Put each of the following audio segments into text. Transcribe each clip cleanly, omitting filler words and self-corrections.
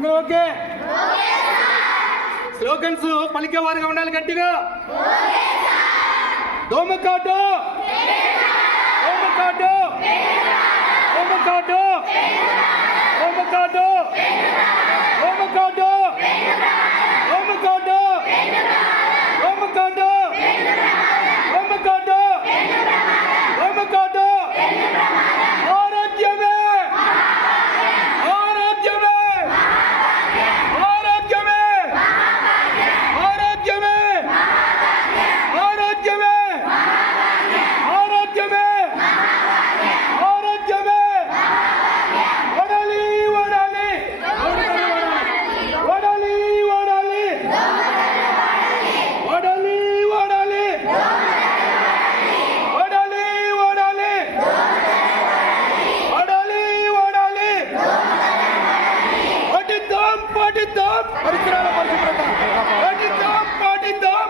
అందరూ okay? Slogans పలికేవారుగా ఉండాలి గట్టిగా. దోమకాటు దోమకాటు దోమకాటు దోమకాటు దోమకాటు దోమకాటు దోమకాటు దోమకాటు దోమకాటు ఆరోగ్యమే ఆరోగ్యమే ఆరోగ్యమే ఆరోగ్యమే ఆరోగ్యమే ఆరోగ్యమే ఆరోగ్యమే వడాలి వడాలి వడాలి వడాలి వడాలి వడాలి వడాలి వడాలి వడాలి వడాలి పాటిద్దాం పాటిద్దాం పరిసరాల పరిశుభ్రత పాటిద్దాం పాటిద్దాం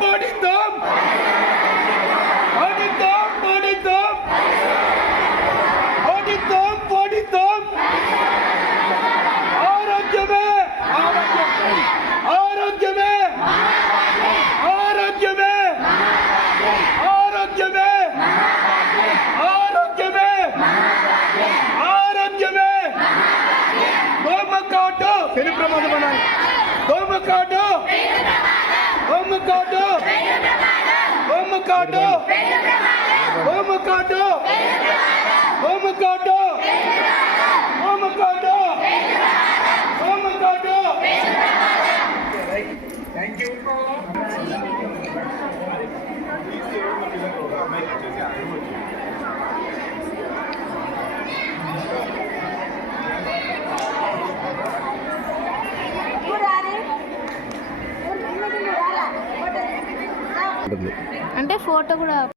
పాటిద్దాం పాటిద్దాం పాటిద్దాం పాటిద్దాం పాటిద్దాం పాటిద్దాం ఆరోగ్యమే ఆరోగ్యమే ఆరోగ్యమే ఆరోగ్యమే ఆరోగ్యమే ఆరోగ్యమే దోమకాటు పెను ప్రమాదం అన్నాయి. దోమకాటు దోమకాటు దోమకాటు దోమకాటు దోమకాటు దోమకాటు దోమకాటు. Thank you. అంటే ఫోటో కూడా